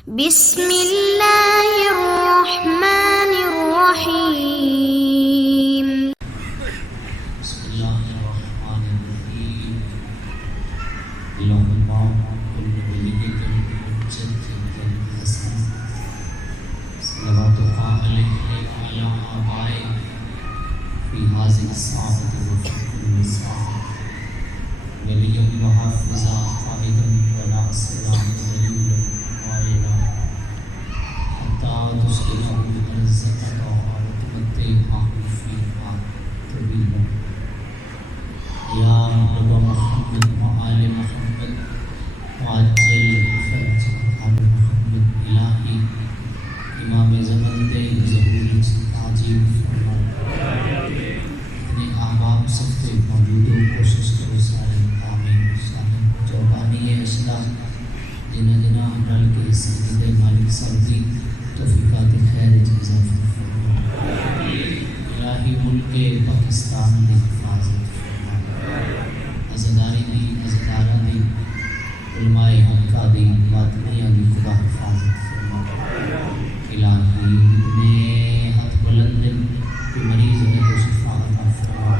بسم اللہ الرحمن الرحیم بسم اللہ الرحمن الرحیم اللہم کل ولیک الحجت الحسن صلواتک علیہ وعلی آبائک فی هذه الساعة وفی كل ساعة ولیا وحافظا قائدا وناصرا دلیلا وعلینا حتی تسکنہ ارزقک وتمتعہ فیہا طویلا یا رب محمد وآل محمد وعجل فرجہ آل محمد الہی امام زمن دے ظہور عجیب فرما اپنے احباب سفتے موجود ہو کوشش کرو سارے آمین صاحب جوابانی اصلاح جنہ جنہ رل کے سید مالک سعودی توفیقات خیر جزا فرما الہی ملک پاکستان دی حفاظت فرما عزاداری دی عزادارہ دی علماء حقہ دی باطنیہ دی خدا حفاظت فرما الہی اتنے ہاتھ بلند کہ مریض ہے تو شفا عطا فرما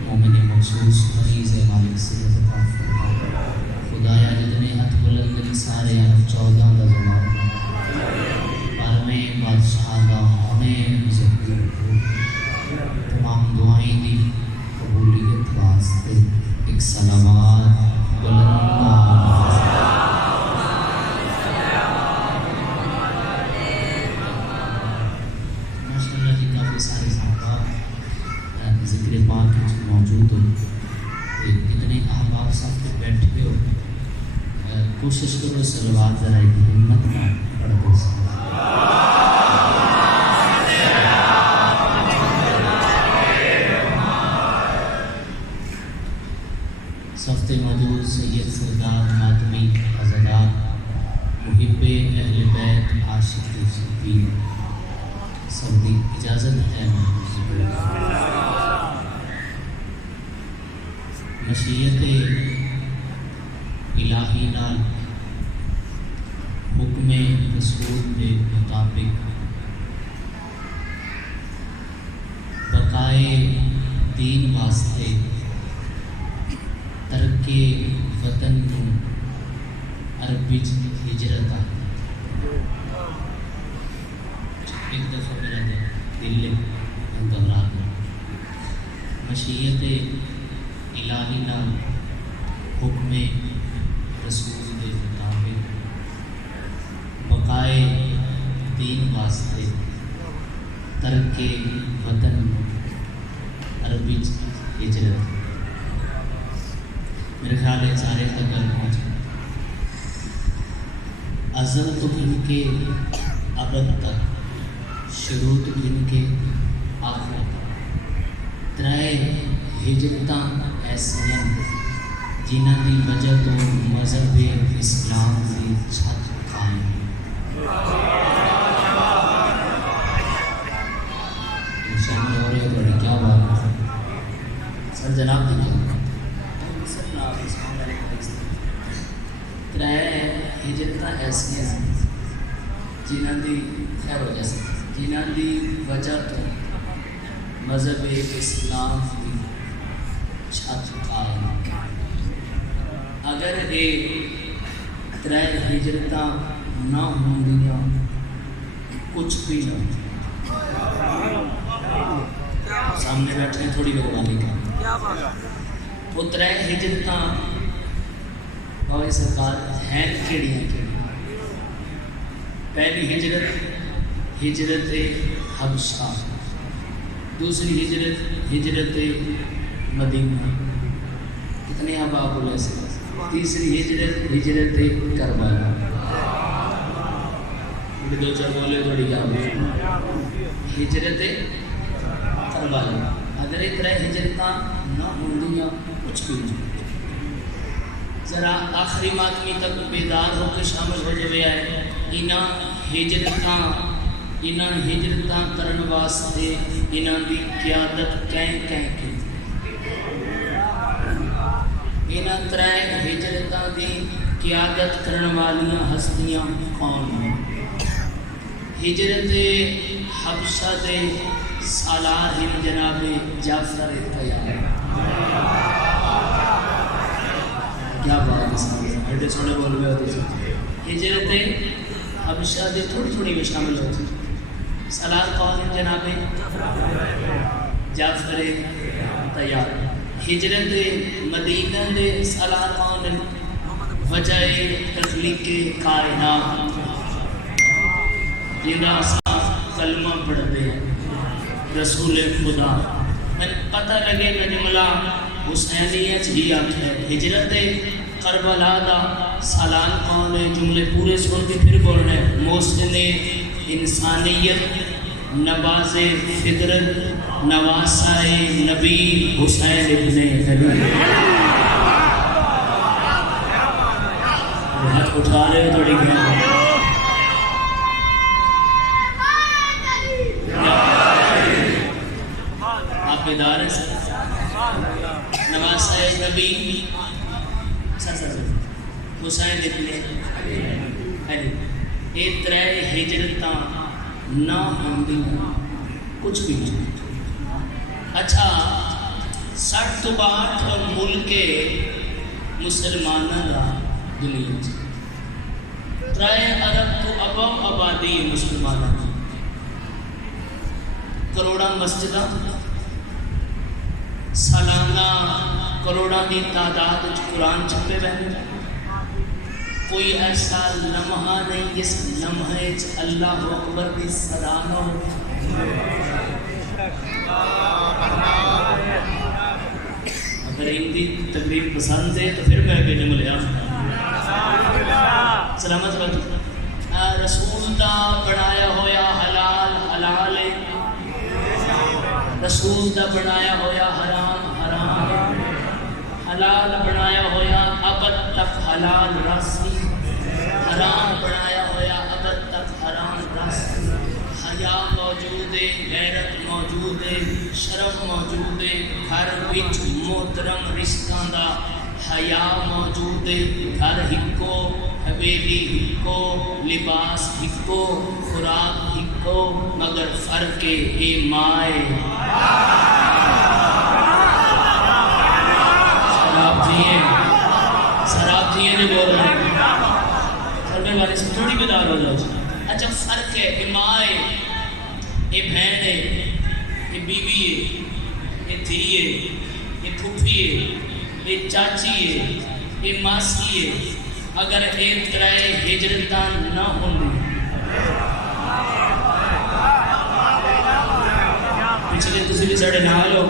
مومن مخصوص مریض ہے مالک صحت عطا فرما خدایا جتنے ہاتھ بلند سارے عرب 14 دا زمان بارہویں بادشاہ دا ہمیں ظہور تمام دعائیں دی قبولیت واسطے ایک صلوات بلند ماشاءاللہ جی کافی سارے صحابہ ذکر پاک موجود ہو اتنے احباب صاحب پہ بیٹھے ہو کوشش کرو صلوات ذرا ایک ہمت نہ پڑھ دو صفتے موجود سید سردار ماتمی عزادار محب اہل بیت عاشق صدیق سعودی اجازت ہے مشیت الہی نال حکم رسول کے مطابق بقائے دین واسطے ترک وطن عربی ہجرت ایک دفعہ میرا دل گھبرا گیا مشیت الہی نال حکم رسول کے مطابق بقائے دین واسطے ترک وطن عربی ہجرت میرے خیال ہے سارے تک گل پہنچ ازل تو گن کے ابد تک شروع تو گن کے آخر تک ترائے ہجرتاں ایسیاں جنہ دی وجہ تو مذہب اسلام کی چھت قائم انشاءاللہ ہو رہی ہے بڑی کیا بات ہے سر جناب دیکھیں ترائے ہجرتاں ایسیاں جنہ دی خیر ہو جیسے جنہ دی وجہ تو مذہب اسلام کی چھت قائم اگر یہ ترائے ہجرتاں نہ ہوندیاں کچھ بھی نہ سامنے بیٹھے ہیں تھوڑی مہربانی کا وہ ترائے ہجرتاں اور سرکار ہیں کیڑیاں پہلی ہجرت ہجرت حبشہ دوسری ہجرت ہجرت مدینہ کتنے احباب بولے سے تیسری ہجرت ہجرت کربلا دو چار بولے تھوڑی کیا ہجرت کربلا اگر ایک طرح ہجرتاں نہ ہوندیاں کچھ بھی نہیں ذرا آخری ماتمی تک بیدار ہو کے شامل ہو جائے ہے انہاں ہجرتاں کرن واسطے انہاں دی قیادت کہیں کی انہاں ترائے ہجرتاں دی قیادت کرنے والیاں ہستیاں کون ہیں؟ ہجرت حبشہ دے سالار ہیں جناب جعفر طیار. کیا بات ہے صاحب، ایڈے سونے بول گئے ہوتے ہیں. ہجرت حبشہ دے تھوڑی میں شامل ہوتی. سالار کون ہیں جناب جعفر طیار. ہجرت مدینہ دے سالار کون ہیں؟ وجہ تخلیق کائنات جنہاں صاحب کلمہ پڑھتے ہیں رسول خدا. میں پتہ لگے میں جملہ حسینیت ہی آتا ہے. ہجرت کربلا دا سالار کون ہے؟ جملے پورے سن کے پھر بولنا ہے. محسن انسانیت نواز فطرت نواسہ نبی حسین ابن علی. ہاتھ اٹھا رہے ہو تھوڑی گھر آپ بیدار ہیں سر؟ نواسہ نبی سر حسین ابن علی. یہ ترے ہجرتاں نہ ہوندی کچھ بھی نہیں. اچھا 60 تو 62 ملک مسلمانوں کا دنیا ترے ارب تو ابو آبادی مسلمانوں کی. کروڑا مسجداں سالانہ کروڑاں دی تعداد قرآن چھپے ہوئے. کوئی ایسا لمحہ نہیں جس لمحے اللہ اکبر کی صدا نہ ہو. اگر ان کی تقریر پسند ہے تو پھر میں بھی ملیا سلامت بات. رسول دا بنایا ہویا حلال حلال ہے، رسول دا بنایا ہویا حرام حرام ہے، حلال بنایا ہویا ابد تک حلال راسی، حرام بنایا ہویا ابد تک حرام راسی. حیا موجود ہے، غیرت موجود ہے، شرف موجود ہے. گھر وچ محترم رشتہ دا حیا موجود ہے. گھر ہکو، حویلی ہکو، لباس ہکو، خوراک ہکو، مگر فرق اے مائے. سراب جی نے بول رہے ہیں کرنے والے سے تھوڑی بیدار ہو جاؤ. اچھا فرق ہے کہ ماں ہے، یہ بہن ہے، یہ بیوی ہے، یہ دھی ہے، یہ پھوپھی ہے، یہ چاچی ہے، یہ ماسی ہے. اگر ایک ترائے ہجرتان نہ ہوں پچھلے تسی بھی سڑے نال ہو.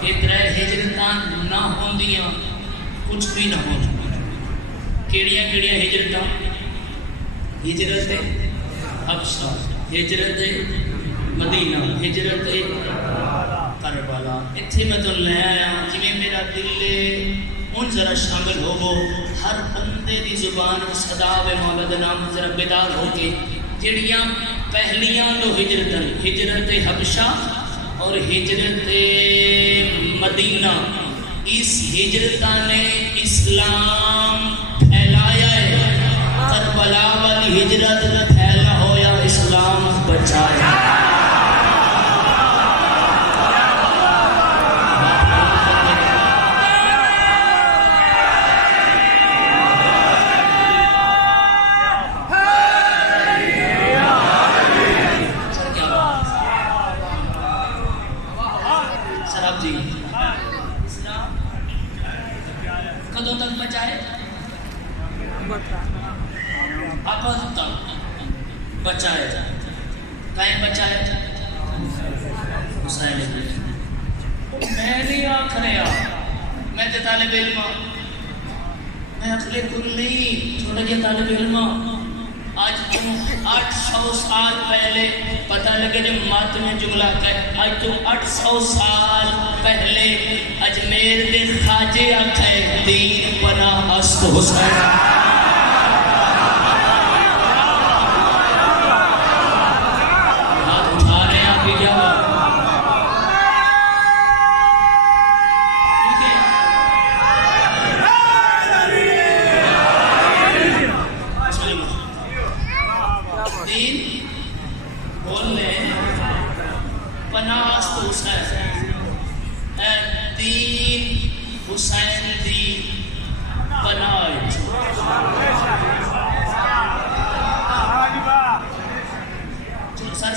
ایک ترائے ہجرتان نہ ہوں دیاں کچھ بھی نہ ہو. کیڑیاں ہجرتاں؟ ہجرت حبشہ، ہجرت مدینہ، ہجرت کربلا. اتھے میں تو لے آیا جویں میرا دل ان ذرا شامل ہوو. ہر بندے دی زبان صدا و مولا دا نام ذرا بیدار ہو کے جڑیاں پہلیاں تو ہجرتاں، ہجرت حبشہ اور ہجرت مدینہ. اس ہجرتاں نے اسلام پھیلایا ہے. کربلا والی ہجرت کا پھیلا ہویا اسلام بچایا. سراب جی اسلام کدوں تک بچائے؟ ابد تک بچائے. کہیں بچائے؟ حسین ابن. میں نہیں آکھ رہا، میں تے طالب علم، میں اخلے کل نہیں، چھوٹا جا طالب علم. آج تم 800 سال پہلے پتہ لگے جب مات میں جملہ کہے آج تم 800 سال پہلے اجمیر دے خاجے آکھے دین پناہ است حسین. ہاتھ اٹھا رہے ہیں آپ کی کیا بات؟ ٹھیک ہے دین بول لیں پناہ تو حسین اے دین حسین دی پناہ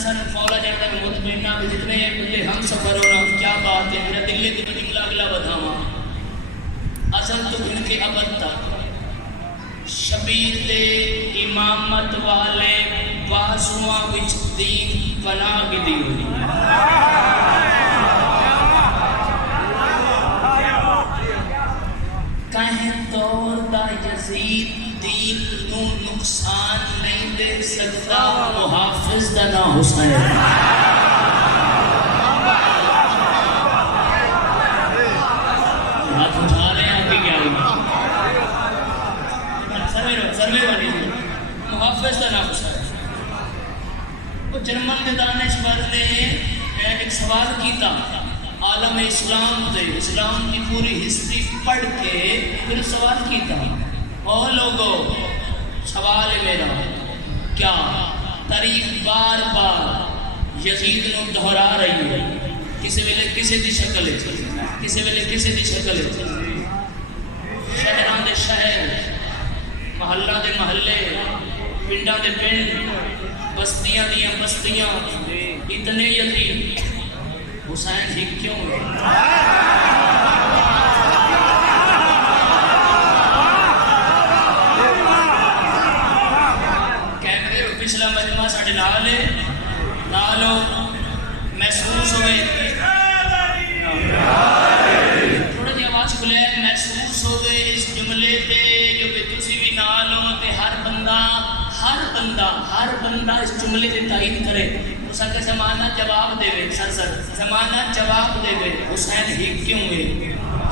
سر مولا جاتا ہے مطمئنہ بھی جتنے بندے ہم سفر ہو رہا کیا بات ہے میرا دل کے دل اگلا بدھاواں ازل تو گھن کے ابد تک شبیر دے امامت والے بازواں وچ دین پناہ بھی دی ہوئی کہیں دور دا یزید دین نو نقصان نہیں دے سکتا محافظ دا نا حسین ہاتھ اٹھا رہے ہیں آگے کیا سروے والی محافظ دا نا حسین وہ جرمن کے دانشور نے ایک سوال کیتا عالم اسلام دے اسلام کی پوری ہسٹری پڑھ کے پھر سوال کیتا او لوگوں سوال ہے میرا کیا تاریخ بار بار یزید نو دہرا رہی ہے کسی ویلے کسی دی شکل ہے کسی ویلے کسی دی شکل ہے شہران دے شہر محلہ دے محلے پنڈاں دے پنڈ بستیاں دیاں بستیاں اتنے یتیم حسین ہی کیوں ہے کیمرے پچھلا مجمع ساڑھے نالو محسوس ہوئے تھوڑا جی آواز کھلے محسوس ہوئے اس جملے پہ جو کہ تسی بھی نالو تے ہر بندہ اس جملے تے تائید کرے اس کا زمانہ جواب دے وے زمانہ جواب دے وے حسین ہی کیوں ہے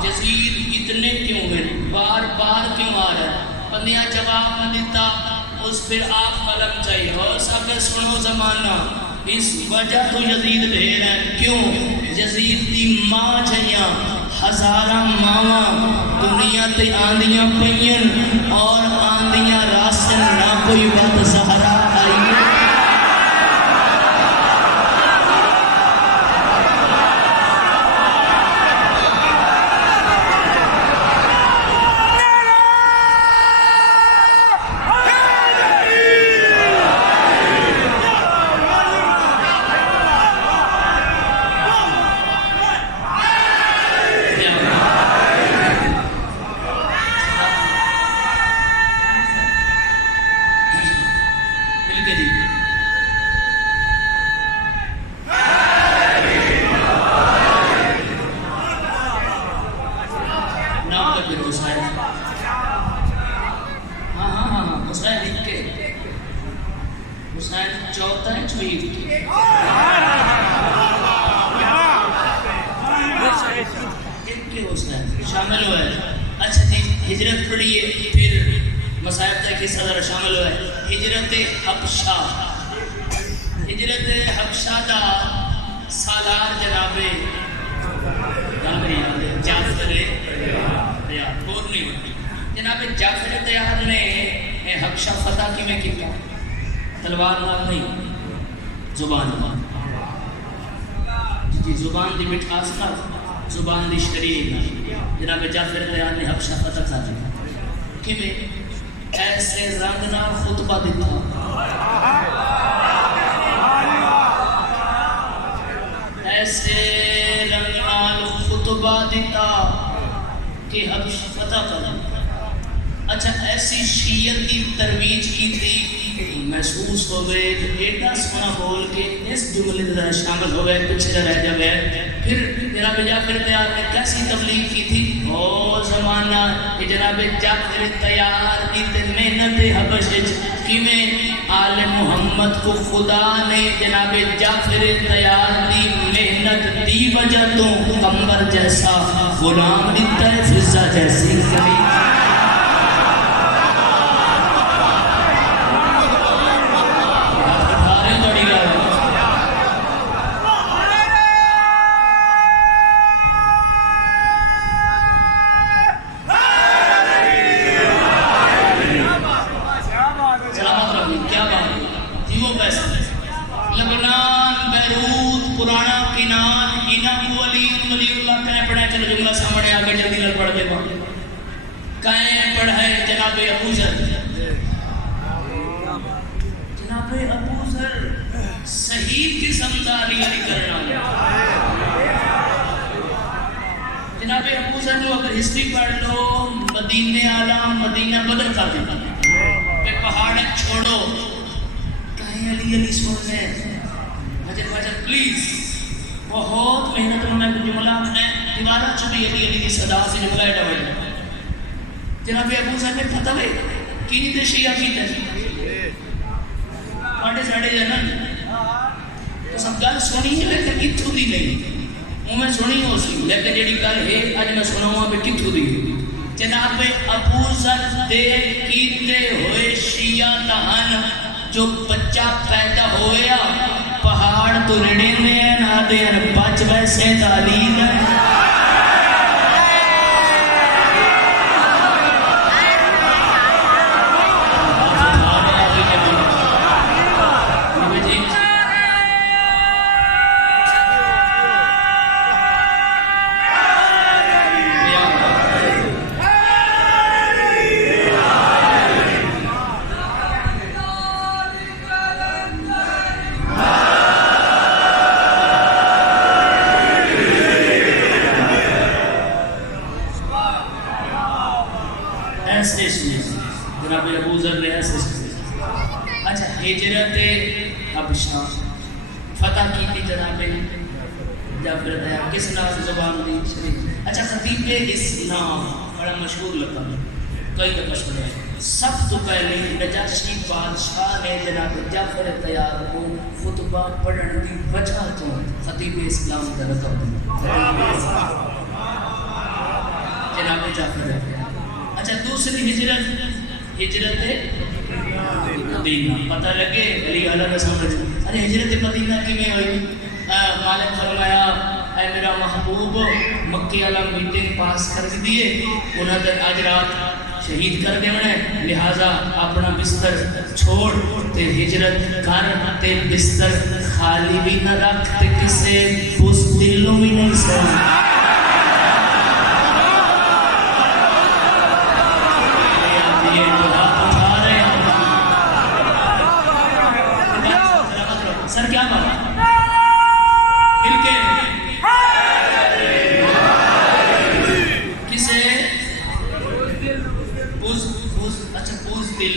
یزید اتنے کیوں ہے بار بار کیوں آ رہا ہے بندیاں جواب نہ دیتا اس پھر آپ قلم چاہیے اور سب سنو زمانہ اس وجہ تو یزید دے رہا ہے کیوں یزید دی ماں چاہیاں ہزارہ ماواں دنیا تے آندیاں پئین اور آندیاں راسن نہ کوئی وقت سہارا آئی شامل ہوا ہے اچھا جی ہجرت پڑھیے پھر مصائب تک اس صدر شامل ہوا ہے ہجرت حبشہ دا سالار جناب جعفر طیار بور نہیں ہوتی جناب جعفر طیار نے حبشہ فتح کی میں کیا تلوار نال نہیں زبان جی زبان دی مٹھاس نال زبان دی شریف جناب جعفر طیار نے حبشہ فتح کر دیا کہ میں ایسے رنگ نال خطبہ دیتا ایسے رنگ نال خطبہ دیتا کہ حبشہ فتح کر دیا اچھا ایسی شیعت کی ترویج کی تھی محسوس ہو گئے ایڈا سونا بول کے اس جملے میں شامل ہو گئے پیچھے رہ جائے پھر جناب جعفر طیار نے کیسی تبلیغ کی تھی او زمانہ کہ جناب جعفر طیار کی محنت حبش کیویں آل محمد کو خدا نے جناب جعفر طیار کی محنت دی وجہ تو قمر جیسا غلام دیتا ہے فضا جیسی کبھی دو پیسے لبنان بیروت پرانا کنان انہوں ولی اللہ کہیں پڑھا ہے. چلو جملہ سامنے آگے جلدی نہ پڑھ دے گا. کہیں پڑھا ہے جناب ابو ذر. جناب ابو ذر صحیح قسم داری علی کرنا. جناب ابو ذر کو اگر ہسٹری پڑھ لو مدینہ عالم مدینہ بدل کر دیتا کہ پہاڑ چھوڑو کہیں علی علی سن لیں. حضرت حضرت پلیز بہت محنت میں جملہ میں دیوارہ چھپی علی علی کی صدا سے جملہ ہے ڈبل. جناب ابو ذر نے پتہ ہے کی تے شیعہ کی تے پاڑے ساڑے جنن تو سب گل سنی ہے لیکن کتھوں دی نہیں. میں سنی ہو سی لیکن جڑی گل ہے اج میں سناواں پہ کتھوں دی. جناب ابو ذر دے کیتے ہوئے شیعہ تہن جو بچہ پیدا ہویا پہاڑ تو رڑے نے نہ دے بچ ویسے تعلیم جناب ابو ذر نے ایسے. اچھا ہجرت حبشہ فتح کی تھی جناب جعفر طیب کس نام زبان دی شریف. اچھا خطیب اسلام بڑا مشہور لقب کئی دفعہ سنا ہے. سب تو پہلے نجاشی بادشاہ نے جناب جعفر طیب کو خطبہ پڑھنے کی وجہ تو خطیب اسلام کا لقب جناب جعفر. اچھا دوسری ہجرت مدینہ پتہ لگے علی اعلیٰ نے سمجھ ارے ہجرت مدینہ کی میں ہوئی. مالک فرمایا اے میرا محبوب مکہ والا میٹنگ پاس کر دیے انہاں دے آج رات شہید کر دینا ہے لہذا اپنا بستر چھوڑ تے ہجرت کر تے بستر خالی بھی نہ رکھ تے کسے بزدلوں بھی نہیں سن. سر کیا بات مل کے کسے اچھا بزدل.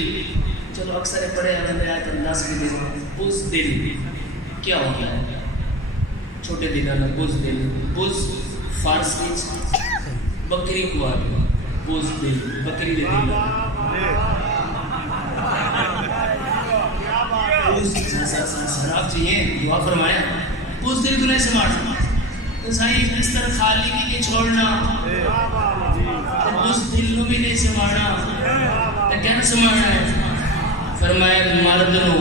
چلو اکثر پڑھے ہمیں آیت انداز بھی دیکھو. بزدل کیا ہوتا ہے چھوٹے دنوں میں بزدل. بز فارسی بکری کو آگے بزدل بکری دے دل سراف چاہیے دعا فرمایا. اس دل کو نہیں سماٹنا تو صحیح بستر خالی کی نہیں چھوڑنا اس دل کو بھی نہیں سماٹنا تو کیا سماٹنا ہے. فرمایا مرد نو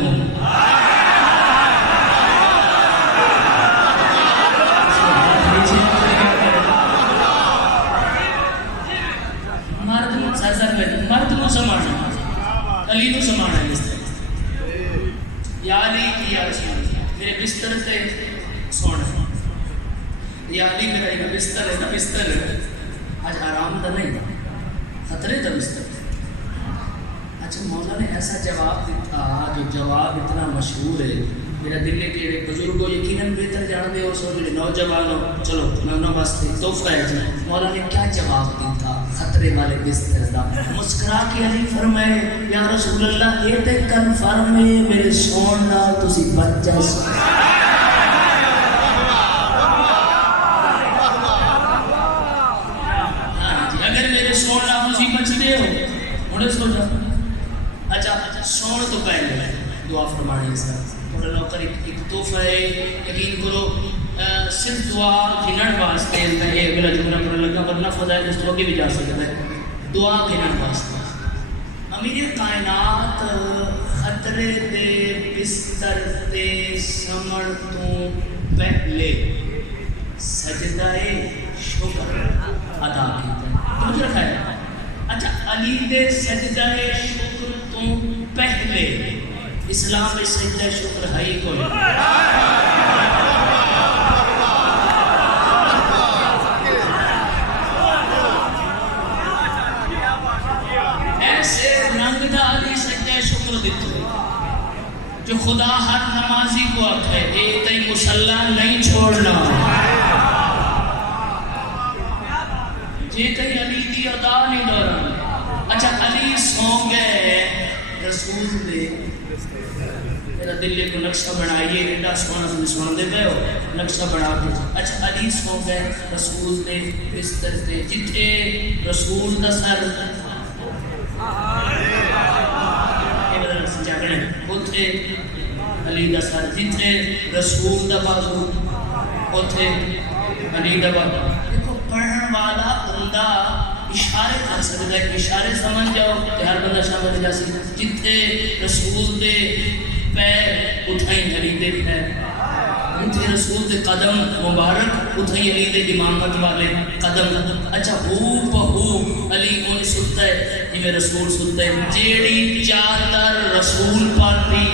مرد نو سماٹنا علی نو سماٹنا ہے. بستر یا علی کی یا رسول میرے بستر سے سونا یا علی میرا ایک بستر ہے نا بستر آج آرام دا نہیں خطرے دا بستر. اچھا مولا نے ایسا جواب دیتا جو جواب اتنا مشہور ہے میرا دل ہے کہ بزرگوں یقیناً بہتر جان دے اور سو جو نوجوانوں چلو نو واسطے تحفہ ہے. مولا نے کیا جواب دیتا خطرے والے بستر دا. مسکرا کے علی فرمائے یا رسول اللہ یہ تے کنفرم ہے میرے سون نال تسی بچہ سو. اگر میرے سون نال تسی بچتے ہو انہیں سو جا. اچھا سون تو پہلے دعا فرمانی سر تھوڑا نوکر ایک تحفہ ہے یقین کرو صرف دعا گھنن واسطے ہے. میرا جملہ پڑھنے لگا ورنہ فضائل اس تو بھی جا سکتا ہے. دعا گھنن واسطے امیر کائنات خطرے دے بستر تے سمڑ تو پہلے سجدہ شکر ادا کیتا ہے. مجھے رکھا ہے. اچھا علی دے سجدہ شکر تو پہلے اسلام میں سجدہ شکر ہے ہی کوئی ایسے رنگ دا علی سجدہ شکر دیتے جو خدا ہر نمازی کو آکھے اے تے مسلح نہیں چھوڑنا جے کہیں علی دی ادا نہیں دوران اچھا علی سو گئے رسول دے میرا دل کو نقشہ بنائیے ایڈا سونا دے پہ ہو نقشہ بنا کے اچھا علی سو گئے رسول دے بستر دے جتھے رسول دا سر جاگنے اتھے علی دا سر جتھے رسول دا بازو اتھے علی دا بازو دیکھو پڑھن والا عمدہ اشارے کر سکتا ہے اشارے سمجھ جاؤ کہ ہر بندہ شامل جاسی جتھے رسول دے پیر اٹھائیں علی دے پیر اتھے رسول دے قدم مبارک اٹھائیں علی دے امامت والے قدم اچھا ہو بہو علی کون سنتا ہے یہ رسول سنتا ہے جیڑی چادر رسول پاتی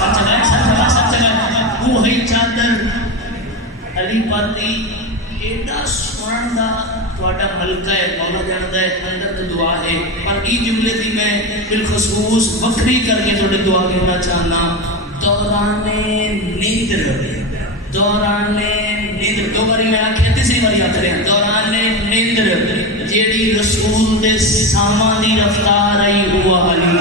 سچ گئے وہ ہے چادر علی پاتی ایڈا سوان دا تھوڑا ملکہ ہے مولا جاندہ ہے اندر دعا ہے اور ای جملے دی میں بالخصوص وکری کر کے تھوڑے دعا کرنا چاہنا دوران نیندر دو باری میں آکھیں تیسری باری آتے رہے ہیں دوران نیندر جیڑی رسول دے سامان دی رفتار آئی ہوا علی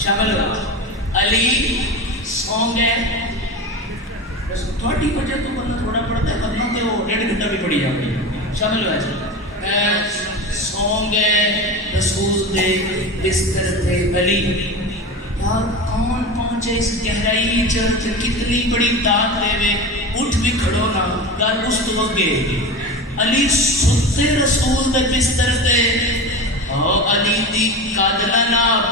شامل ہو علی سونگ ہے تھوڑی وجہ تو بندہ تھوڑا پڑھتا ہے ورنہ تو وہ 1.5 گھنٹہ بھی پڑھی جاتی شامل ہو سونگ ہے رسول دے بستر تھے علی یار کون پہنچے اس گہرائی چرچ کتنی بڑی داد دے وے اٹھ بھی کھڑو نا گھر اس تو گے علی ستے رسول دے بستر تے او علی دی قادلہ ناب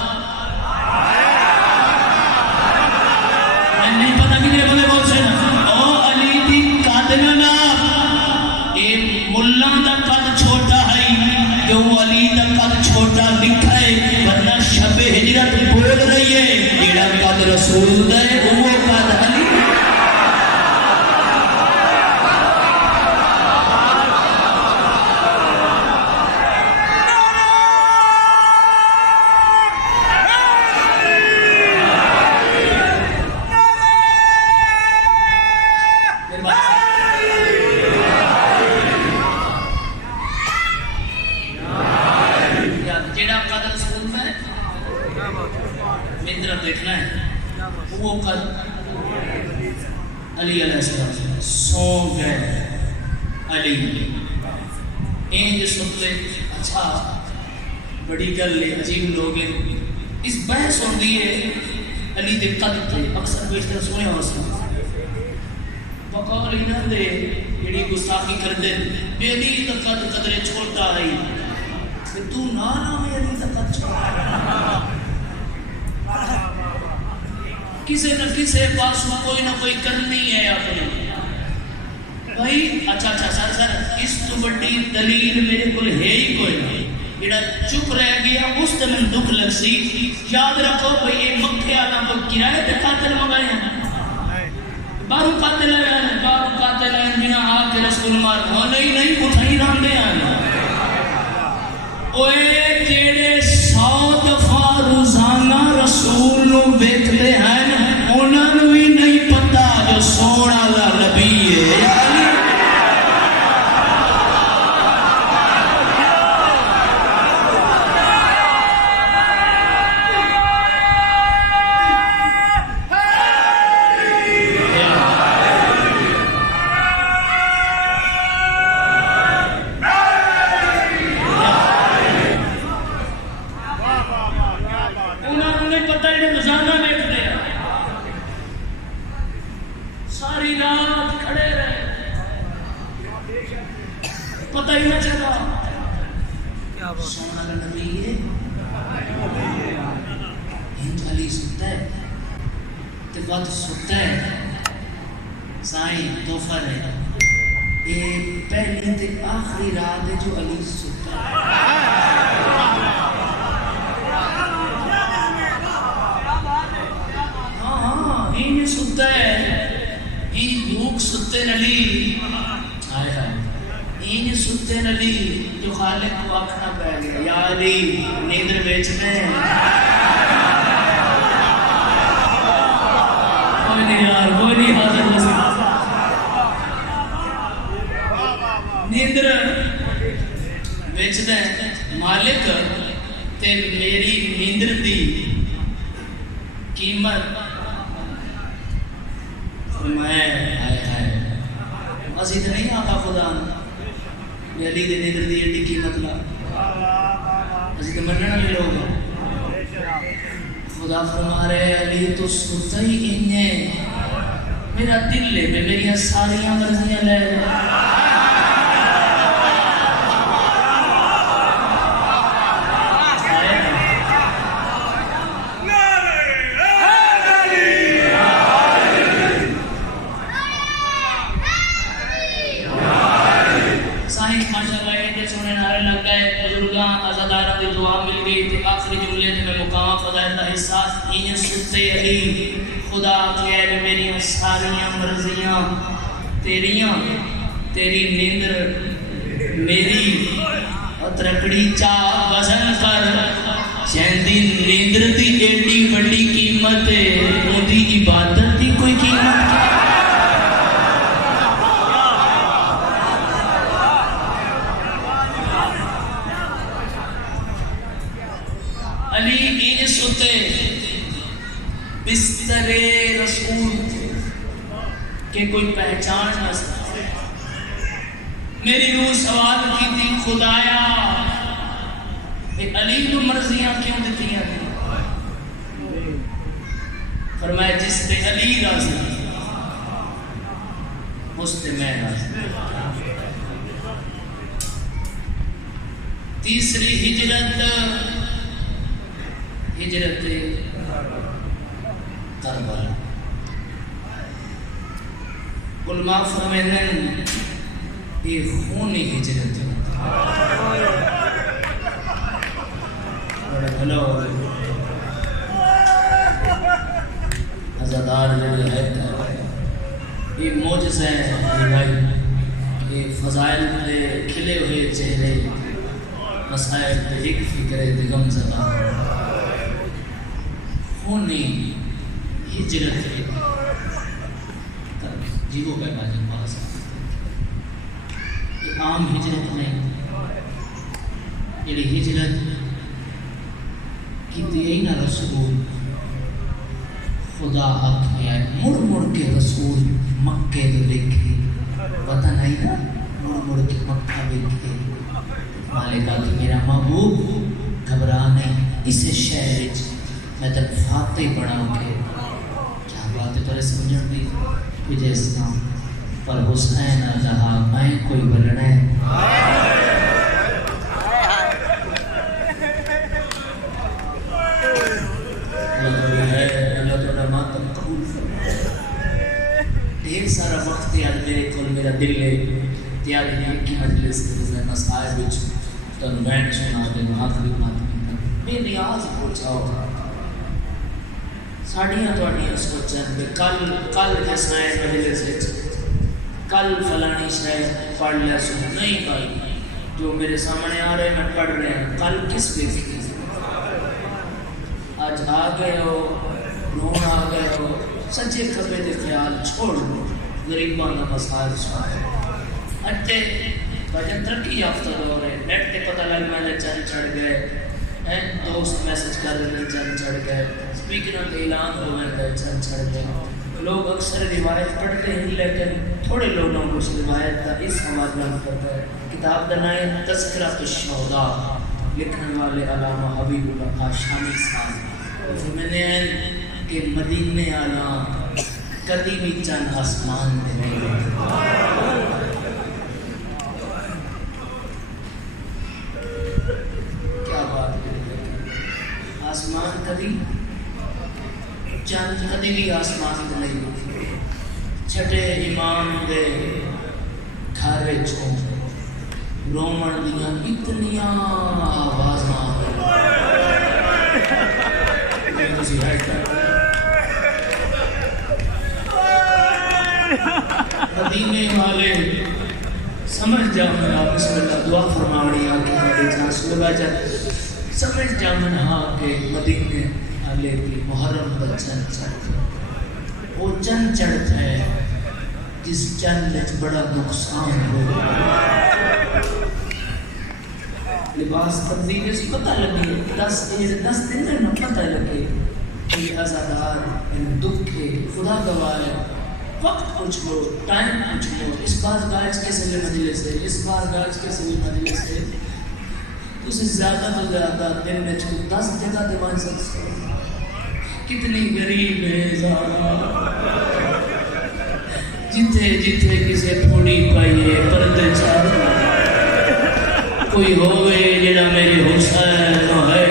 میں نہیں پتا کہ میرے بولے بہت سے نا او علی دی قادلہ ناب اے ملان دا قد چھوٹا ہے جو علی دا قد چھوٹا لکھا ہے ورنہ شب ہجرت بول رہی ہے ایڑا قد رسول دے وہ قد علی علی علیہ السلام سو گئے علی این جو سنتے اچھا بڑی گل لے عجیب لوگ ہیں اس بحث ہوندی ہے علی دے قد تھے اکثر بیشتر سنے ہو سکتے بقول انہاں دے جڑی گستاخی کر دے بے علی دا قد قدرے چھوڑتا ہے کہ تو نانا میں علی دا قد چھوڑتا کسے نہ کسے پاسوں کوئی نہ کوئی کرنی ہے اپنے بھائی اچھا سر اس تو بڑی دلیل میرے کو ہے ہی کوئی نہیں جڑا چپ رہ گیا اس تے میں دکھ لگ سی یاد رکھو بھئی یہ مکھے آنا کو کرائے تے قاتل مگائے ہیں بارو قاتل آئے بنا آ کے رسول مار ہو نہیں اٹھائی رام دے آنا اوے جیڑے 100 دفعہ روزانہ رسول نو بیک لے ہیں انہوں نے بھی نہیں پتا جو سونا دا نبی ہے سونا کا نبی ہے ہند علی ستا ہے تے وقت ستا ہے سائیں توفر ہے یہ پہلی تے آخری رات ہے جو علی ستا ہے ہاں ہی ستا ہے ہی بھوک ستے نلی آئے آئے این ستے نلی جو خالق کو آکھنا پہ گیا یا علی نیندر بیچ میں کوئی نہیں یار کوئی نہیں حاضر مسئلہ نیندر بیچ میں مالک تے میری نیندر دی قیمت فرمائے آئے آئے مزید نہیں آقا خدا علی دے نیدر دی ایڈی قیمت لا مزید مننا بھی لوگ خدا فرما رہے علی تو ستا ہی انہیں میرا دل لے میں میری ساریاں مرضیاں لے خدا کہے میری ساریاں مرضیاں تیریاں تیری نیندر میری ترکڑی چاہ وزن کر چیندی نیندر دی ایڈی وڈی قیمت ہے ان دی عبادت دی کوئی قیمت کیا علی این ستے بستر رسول کہ کوئی پہچان نہ سکتے میری روح سوال کی تھی خدایا علی تو مرضیاں کیوں دیتی ہیں فرمایا جس پہ علی راضی اس پہ میں راضی تیسری ہجرت کربلا علماء فرمائیں یہ خونی ہجرت ہے بڑا بھلا ہو رہا ہے عزادار جڑے ہے یہ موجزہ ہے یہ فضائل دے کھلے ہوئے چہرے مسائل دے ایک فکرے دے غم زدہ خونی ہجرت ہے جیو پہ باجن پاس یہ عام ہجرت نہیں یہ ہجرت کی دیئی نہ رسول خدا حق ہے مڑ مڑ کے رسول مکے دے لکھے پتہ نہیں نا مڑ مڑ کے مکہ لکھے مالکہ کہ میرا محبوب گھبرانے اسے شہر میں تک فاتح بڑھاؤں کے کیا بات ہے ترے سمجھن دی تجھے اسلام پر حسین جہاں میں کوئی بلنے اللہ تعالیٰ ماتم قبول فرمائے ڈھیر سارا وقت یاد میرے کل میرا دل لے یاد نہیں کی مجلس کے مسائل وچ تن وین سنا دے آخری ماتم میں نیاز پہنچاؤ ساڑیاں توڑیاں سوچن کہ کل جسائیں مجلس کل فلانی شاید پڑھ لیا سو نہیں بھائی جو میرے سامنے آ رہے میں پڑھ رہے ہیں کل کس پہ فکر آج آ گئے ہو رون آ گئے ہو سچے کبے دے خیال چھوڑ لو غریبان کا مسائل سوائے اچھے بجن ترقی یافتہ دور ہے نیٹ تے پتہ لگ میں چل چڑھ گئے دوست میسج کر رہے چل چڑھ گئے سپیکروں کے اعلان ہو گئے چل چڑھ گئے لوگ اکثر روایت پڑھتے ہیں لیکن تھوڑے لوگوں کو اس روایت کا اس حوالہ بیان کرتا ہے کتاب کا نام تذکرۃ الشہداء لکھنے والے علامہ حبیب اللہ کاشانی صاحب فرماتے ہیں کہ مدینے آنا کدی بھی چند آسمان میں نہیں رہتے آسمان کبھی چند کدی بھی آسمان دے نہیں چھٹے امام دے گھر وچوں رومن دیاں اتنیاں آوازاں تسی مدینے والے سمجھ جامنا بسم اللہ دعا فرماوڑی آکے میرے جہاں سولہ جب سمجھ جامنا آکے مدینے والے کی محرم پر چند چڑھ وہ چند چڑھ ہے جس چند میں بڑا نقصان ہو لباس تبدیل سے پتہ لگی 10 دن میں پتہ لگے یہ عزادار ان دکھ کے خدا گوائے وقت پوچھ لو ٹائم پوچھ لو اس بار گاج کے سلی مجلس ہے اس بار گاج کے سلی مجلس ہے تو اسے زیادہ تو زیادہ دن میں چھو 10 جگہ دیوان سکتے کتنی غریب ہے زارا جتھے جتھے کسے پھوڑی پائیے پردے چاہتا کوئی ہوئے جنہ میری حسین و ہے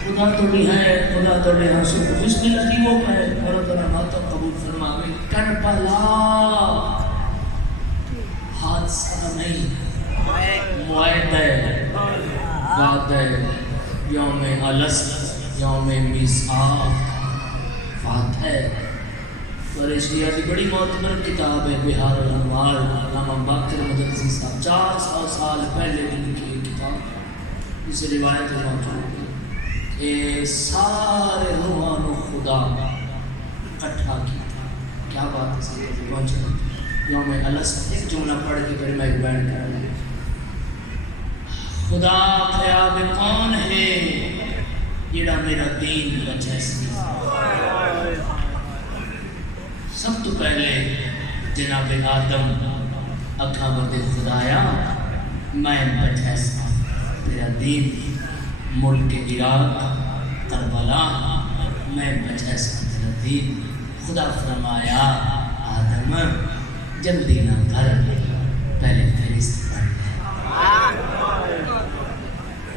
خدا تو بھی ہے خدا تو بھی ہے بسم اللہ کی وہ ہے اور ترہ ماتم قبول فرماوے کربلا حادثہ نہیں معاہدہ وعدہ یوم الست یوم میثاق وعدہ اور شیعہ کی بڑی معتبر کتاب ہے بہار الانوار علامہ باقر مدرسی صاحب 400 سال پہلے لکھی یہ کتاب اس روایت موجود ہے کہ سارے روحان و خدا اکٹھا کیا کیا بات ہے سید پہنچا یوم الست ایک جملہ پڑھ کے پھر میں ایک بیان کر رہا ہوں خدا خیاب کون ہے جڑا میرا دین بچہ سی سب تو پہلے جناب آدم اکھا بردے خدایا میں بچہ سا تیرا دین ملک عراق کربلا میں بچہ سا تیرا دین خدا فرمایا آدم جلدی نہ کر پہلے فہرست پڑھ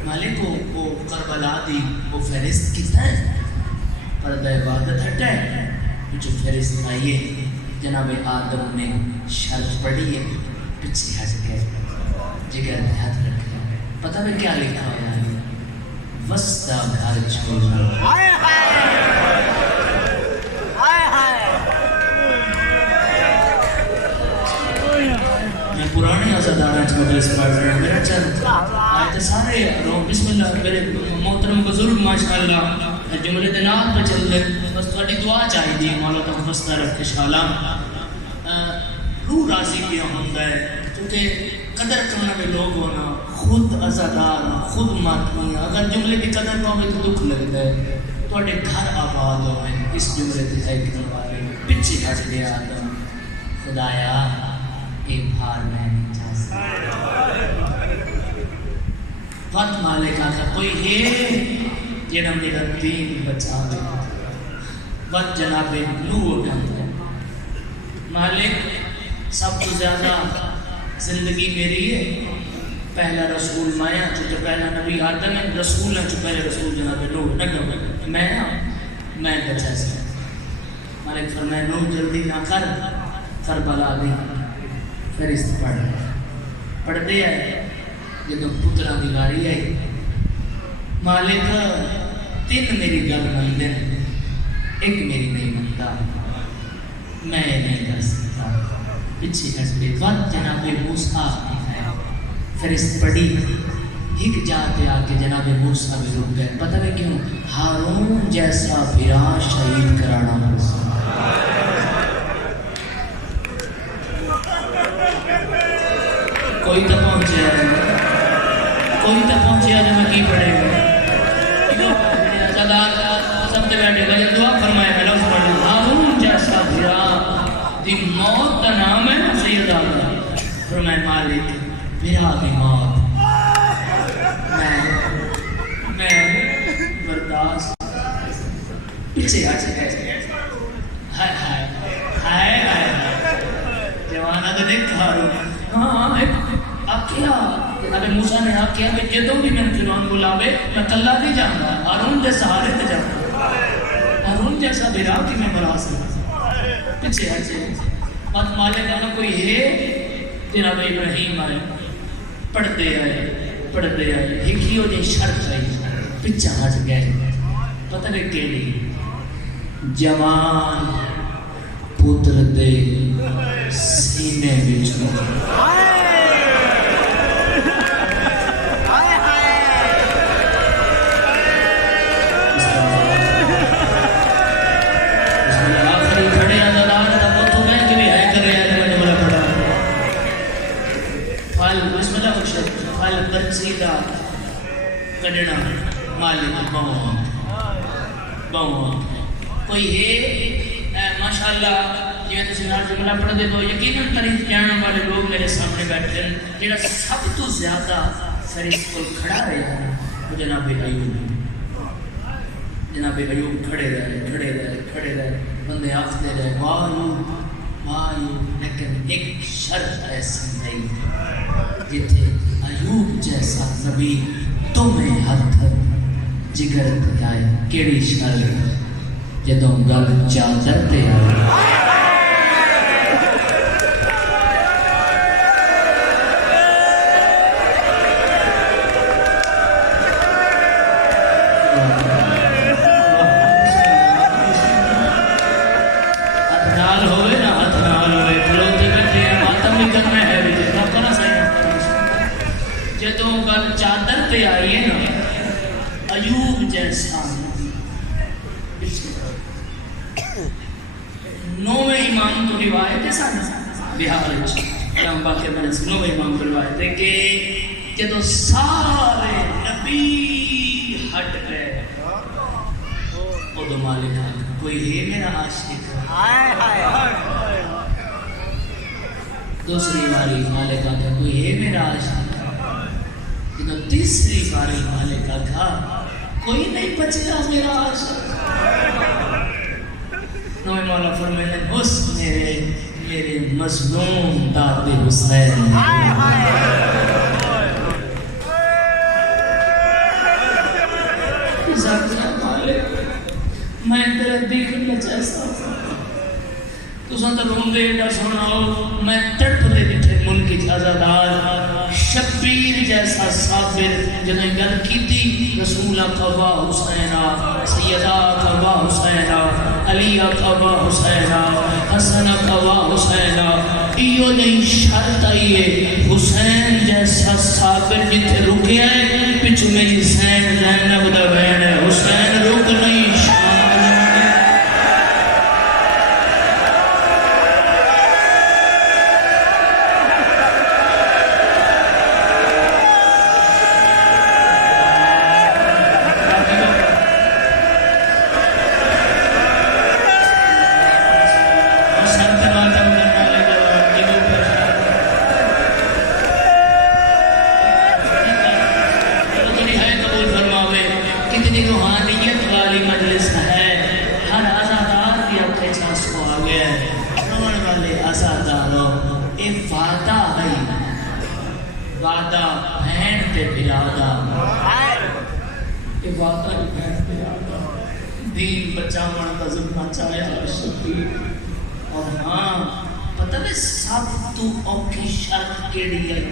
مالک کو کربلا دی وہ فہرست کتا ہے پردہ عبادت ہٹا ہے جو فہرست آئیے جناب آدم نے شرط پڑھی ہے پیچھے ہٹ گئے جگر میں ہاتھ رکھا پتہ میں کیا لکھا ہوا ہے وسطہ گھر چھوڑنا میں پرانے عزادارہ مجلس پڑھ رہا ہوں میرا چند آیت سارے بسم اللہ میرے محترم بزرگ ماشاءاللہ جملے دنات پہ چل دیں بس تھوڑی دعا چاہی دی مولا تک وسطہ رکھ کے شالا روح راضی کیا ہوتا ہے کیونکہ قدر کرنا میں لوگ ہونا خود عزادار خود ماتمی اگر جملے کی قدر نہ ہوئے تو دکھ لگتا ہے تھوڑے گھر آباد ہوئے اس جملے کی ہے کرنے والے پچھے ہٹ گیا آدم خدایا ایک بھار میں نہیں جا سکتا وقت مالک آتا کوئی ہے جنہ میرا دین بچا دے وقت جناب نوح اٹھاتا ہے مالک سب تو زیادہ زندگی میری ہے پہلا رسول مایا جو پہلا نبی آدم ہے رسول ہے جو پہلے رسول جناب نوح نگم میں بچا سکتا مالک فرمائے نوح جلدی نہ کر کربلا دی فہرست پڑھ دے آئے جب پترہ دی باری آئی مالک 3 میری گل مندے ایک میری نہیں منتا میں نہیں کر سکتا پیچھے ہٹ کے وقت جناب موسیٰ ہے فہرست پڑھی ایک جاتے آ کے جناب موسیٰ بھی رک گئے پتہ نہیں کیوں ہارون جیسا بھرا شہید کرانا موسیٰ کوئی تو پہنچے آئے کوئی تو پہنچے آئے میں کی پڑھے گا سب سے بیٹھے گا جب دعا فرمائے گا لفظ پڑھے ہارون جیسا بھرا دی موت کا نام ہے سید آدھا فرمائے مالک بھرا دی موت میں برداشت پیچھے ہٹ گئے ہائے ہائے ہائے ہائے جوانا اگر ایک ہارون ہاں آکھیا جناب موسیٰ نے آکھیا کہ جدوں بھی میں فرعون بلاوے میں کلا نہیں جانا ہارون دے سہارے تے جانا ہارون جیسا بھرا کہ میں بڑا سکتا پیچھے آجے مات مالک اگر کوئی ہے جناب ابراہیم آئے پڑھتے آئے ہکیوں نے شرط آئی پیچھے آج گئے پتہ نہیں کہ نہیں جوان پتر دے سینے بچوں آخری کھڑے آدھالات کا بہت ہو گئے کہ بھی ہے کر رہے ہیں میں جملہ پڑھا پھال بسم اللہ بخشت پھال برچیدہ کڑنا مالک باؤں کوئی ہے ماشاءاللہ جیویں تسی نال جملہ پڑھ دے تو یقیناً تاریخ جاننے والے لوگ میرے سامنے بیٹھتے ہیں جیڑا سب تو زیادہ فریق کو کھڑا رہے ہیں وہ جناب ایوب کھڑے رہے بندے آختے رہے واہ لیکن ایک شرط ایسی نہیں جتھے ایوب جیسا نبی تمہیں ہاتھ جگر جائے کیڑی شرط جدوں گل چادر تے آئے جدوں گل چادر پہ آئیے نا ایوب جیسا نویں امام تو روایت ہے سن بہار امام باقر میں نویں امام تو روایت ہے کہ جدوں سارے نبی ہٹ گئے ادو مالک کوئی ہے میرا عاشق دوسری باری مالک آگا کوئی ہے میرا عاشق جدو تیسری باری مالک آگا کوئی نہیں بچیا میرا عاشق نویں مولا فرمائے اس میرے مظلوم داد حسین میں تیرے دیکھنے چاہتا ہوں تو سن تو رون دے ایڈا سناؤ میں تڑپ دے دیتے ملک ازادار شبیر جیسا صابر جنہیں گل کی تھی رسولہ قبا حسینہ سیدہ قبا حسینہ علیہ قبا حسینہ حسن قبا حسینہ ایو نہیں شرط آئیے حسین جیسا صابر جتے رکے آئے پچھو میری سین زینب دا بہن ہے حسین رک نہیں وعدہ بہن تے برادہ یہ وعدہ بہن تے برادہ دین بچاون کا ذمہ چاہیا شبیر اور ہاں پتہ نہیں سب تو اوکھی شرط کیڑی ہے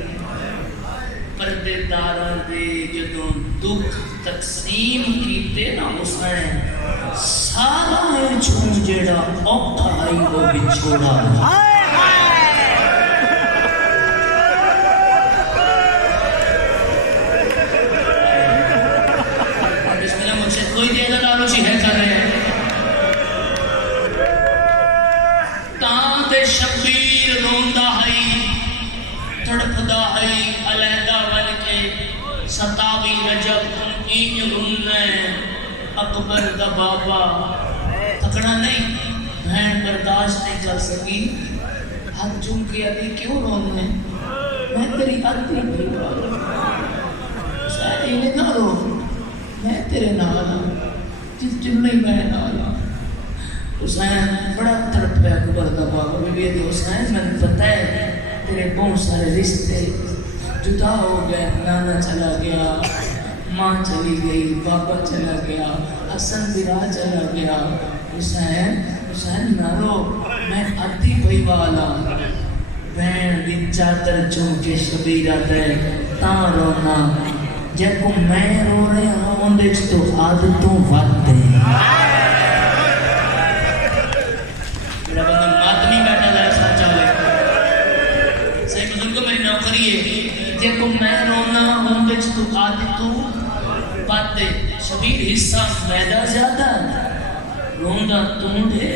پردے داراں دے جدوں دکھ تقسیم کیتے نا حسین سارا چھون جڑا اوکھا آئی وہ بچھوڑا کوئی دے دلالو سی ہے کر رہے ہیں تاں تے شبیر روندہ ہائی تڑپدہ ہائی علیحدہ ولکے ستاوی رجب ان این روندے اکبر دا بابا تکڑا نہیں بہن برداشت نہیں کر سکی ہاتھ چون کے ابھی کیوں روندے میں تیری عدی بھی بارو سہری میں نہ رو میں تیرے نالا جس جمعی میں نالا حسین بڑا تڑپ ہے اکبر دا بابا بھی بھی حسین میں نے پتہ ہے تیرے بہت سارے رشتے جدا ہو گئے، نانا چلا گیا، ماں چلی گئی، بابا چلا گیا، حسن برا چلا گیا، حسین نہ رو، میں ادھی پئی والا بہن دی چادر چوم کے شبیرہ دے تاں رونا، جے کو میں رو رہا ہوں اندے تو عادتوں وقت ہے۔ میرا بندہ ماتمی بیٹھا ذرا سچا ہوئے، صحیح بزرگ میری نوکری ہے، جے کو میں رونا اندے تو عادتوں وقت ہے۔ شبیر حصہ میدہ زیادہ روندہ توں دے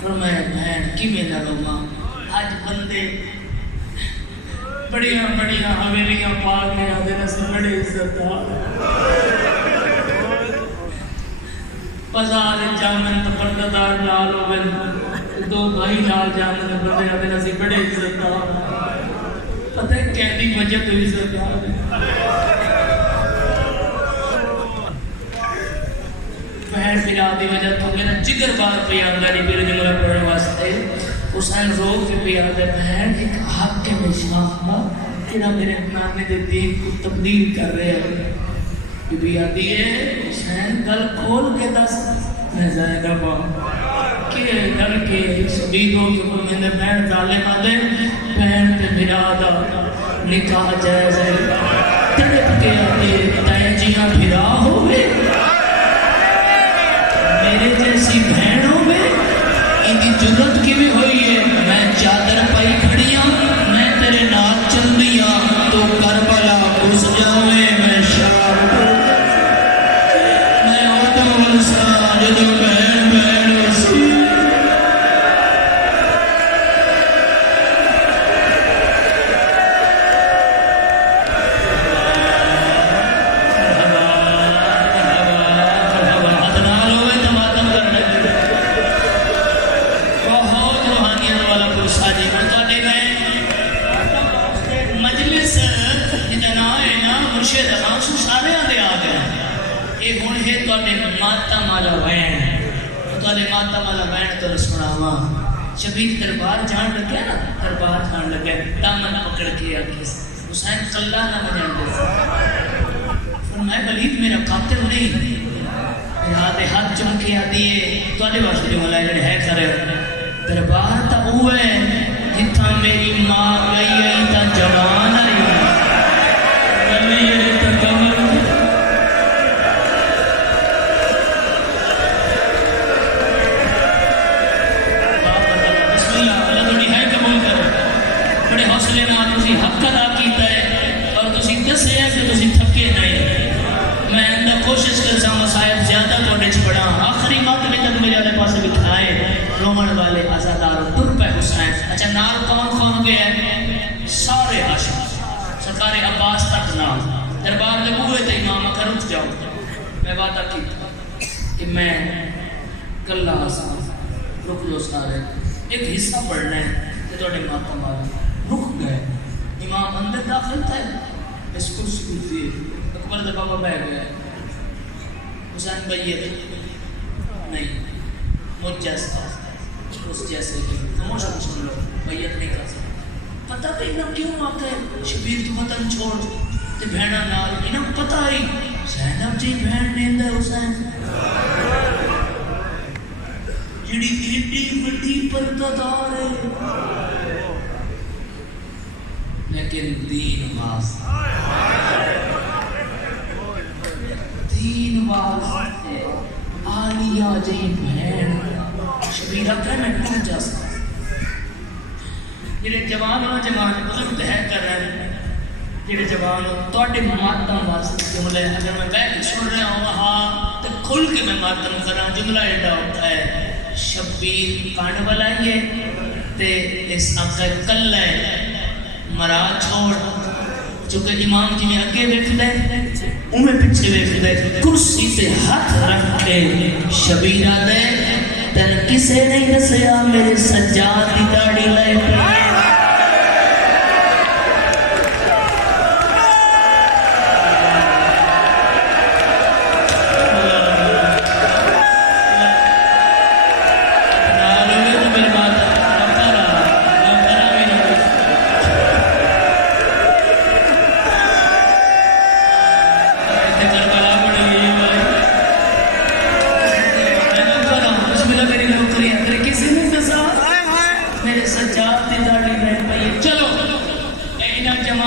فرمایا بہن کی میں نہ روما، آج بندے بڑیاں بڑیاں حویلیاں پاک میں آدھے نسل بڑے عزت دار، بازار جامن تو پردار لال ہوگن، دو بھائی لال جامن بندے آدھے نسل بڑے عزت دار، پتہ ہے کہتی وجہ تو عزت دار بہن پھر آدھی وجہ تو میرا جگر بار پہ آنگا نہیں میرے جملہ پڑھنے واسطے حسین رو کے پہ آدھے بہن ایک حق کے میں شاہمہ تیرا میرے نانے دے دین کو تبدیل کر رہے ہیں، بی بی آدھی ہے حسین گل کھول کے دس میں زائدہ باں کہ گل کے شدیدوں کے پر میں نے بہن ڈالے آدھے بہن پہ میرا آدھا نکاح جائز ہے، تڑپ کے آدھے تائیں جیاں بھرا ہوئے میرے جیسی بہنوں میں ان کی جرت کی بھی ہوئی ہے، میں چادر پائی کھڑیاں میں تیرے نال چل دیاں تو کربلا گھس جاویں میں شام میں آتا ولسا جدو بہن بہن وسی شبیر دربار جان لگیا نا، دربار جان لگیا دامن پکڑ کے آگے حسین قلعہ نہ مجھیں دے فرمائے ولید میرا قاتل نہیں، میرا آدھے ہاتھ چمکے آدھی ہے تو آدھے واسطے جو ملائے جڑے ہے کرے دربار تا ہوئے جتھا میری ماں گئی ہے تا جوان آئی ولی یہ تا کمر حوصلے نہ تسی حق ادا کیتا ہے اور تسی دسے ہے کہ تسی تھکے نہیں، میں اندر کوشش کرتا ہوں مسائل زیادہ توڑے چھ پڑھا، آخری وقت میں تک میرے آلے پاسے بٹھائے رومن والے آزادار تر پہ حسین، اچھا نار کون گیا ہے؟ سارے حاشم سرکار عباس تک نام دربار میں ہوئے تھے امام اکر رک جاؤ، میں وعدہ کی کہ میں کل آسان رک دو سارے ایک حصہ پڑھنا ہے کہ توڑے ماتم آگا رک گئے، امام اندر داخل تھے اس کرسی کو دیئے اکبر دے بابا بہ گئے حسین بیت نہیں مجھ جیسا اس جیسے کہ خاموش مسلم لوگ بیت نہیں کر سکتے، پتہ کہ انہوں کیوں آتے ہیں شبیر تو وطن چھوڑ تے بہنہ نال انہوں پتہ ہی زینب جی بہن نیندہ حسین جڑی ایڈی بڑی پردہ ہے لیکن دین واسطے آلیہ جی بہن شبیرہ کہنا کیوں جا سکتا جڑے جوان بزرگ ہے کر رہے ہیں جڑے جوان توڑے ماتم واسطے جملے اگر میں بیٹھ سن رہا ہوں وہاں تو کھل کے میں ماتم کر رہا ہوں جملہ ایڈا ہوتا ہے شبیر کانڈ بلائیے تے اس آقا کل ہے مرا چھوڑ چونکہ امام جی میں اگے بیٹھ دے انہیں پیچھے بیٹھ دے کرسی پہ ہاتھ رکھ کے شبیرہ دے تن کسے نہیں دسیا میرے سجاد دی داڑھی لے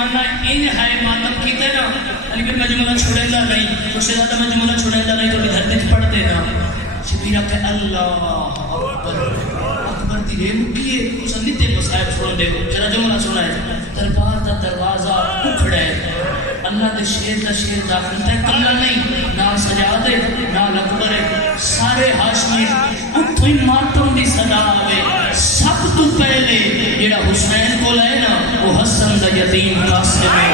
ایمان ان ہے ماتم کیتے نا علی بن مجموعہ چھوڑے گا نہیں اس سے زیادہ مجموعہ چھوڑے گا نہیں تو دھرتی سے پڑھ دینا شبیر کہ اللہ اکبر دی رے مکیے اس نیتے مصائب چھوڑ دے جرا جملہ سنا ہے دربار دا دروازہ اکھڑا ہے اللہ دے شیر داخل تے کملا نہیں نہ سجادے نہ اکبر سارے ہاشمی اتھو ہی ماتم دی صدا آوے سب تو پہلے جڑا حسین کو لائے نا وہ حسن دا یتیم قاسم ہے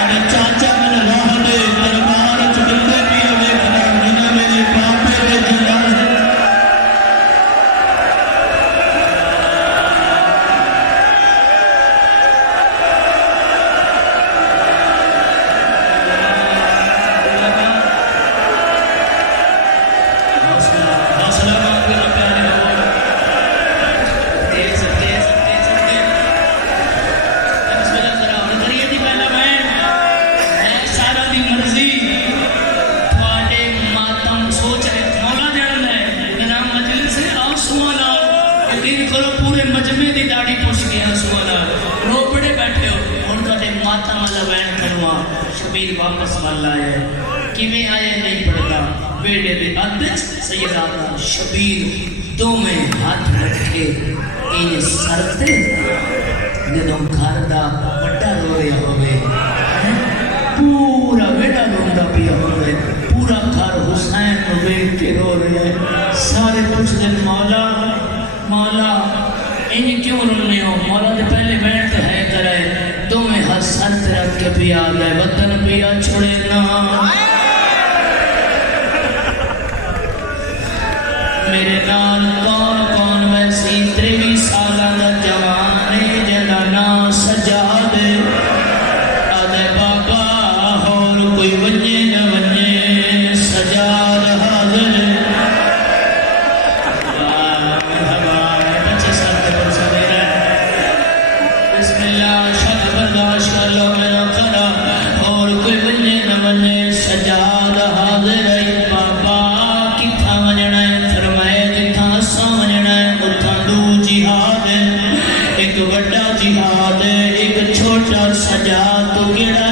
اور چاچا من راہ دے دربار چکلتے بھی ہوئے کھنا جنہ میرے باپے دے جنہ شبیر واپس والا ہے کیویں آئے نہیں پڑھتا بیڑے دے ادھ سیدہ شبیر دو میں ہاتھ رکھے این سرتے جدوں گھر دا بڑا رو رہا ہوئے پورا بیڑا روندا پیا ہوئے پورا گھر حسین کو بیٹھ کے رو رہے ہیں سارے پوچھ دے مولا مولا انہیں کیوں رونے ہو مولا دے پہلے بیٹھ ہے کرے دو میں ہر سرت رکھ کے پیا گئے وطن پیا چھوڑے نا میرے نال کون کون ویسی 23 سالہ دا جوانے جنا نا سجا دے آدھے بابا اور کوئی ونجے نہ ونجے سجا رہا دل بچے ساتھ پر سویرہ بسم اللہ شک برداشت کر لو میرا کرا اور کوئی ونجے نہ ونجے سجا رہا دل بابا کتھا ونجنا ہے فرمائے جتھا سا ونجنا ہے اتھا دو جہاد ہے ایک وڈا جہاد ہے ایک چھوٹا سجا تو گڑا